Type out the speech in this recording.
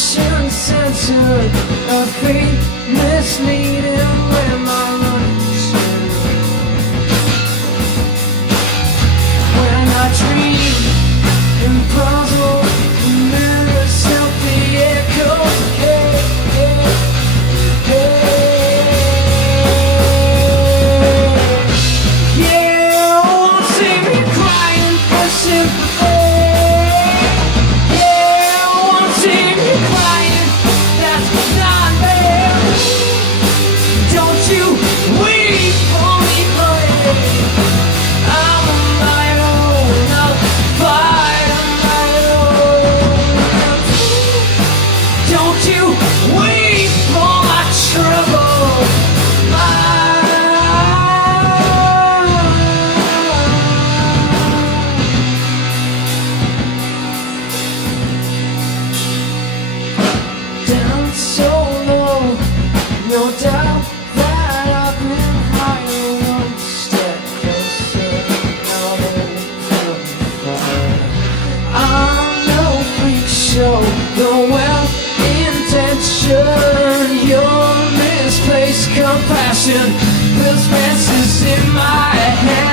action censored, a fate misleading when my running short. When I dream and puzzle, the mirrors simply echo. Hey, hey, hey. Yeah, won't see me crying for sympathy. No doubt that I've been higher, one step closer. Now that I'm no freak show, no well-intention. Your misplaced compassion builds fences in my head.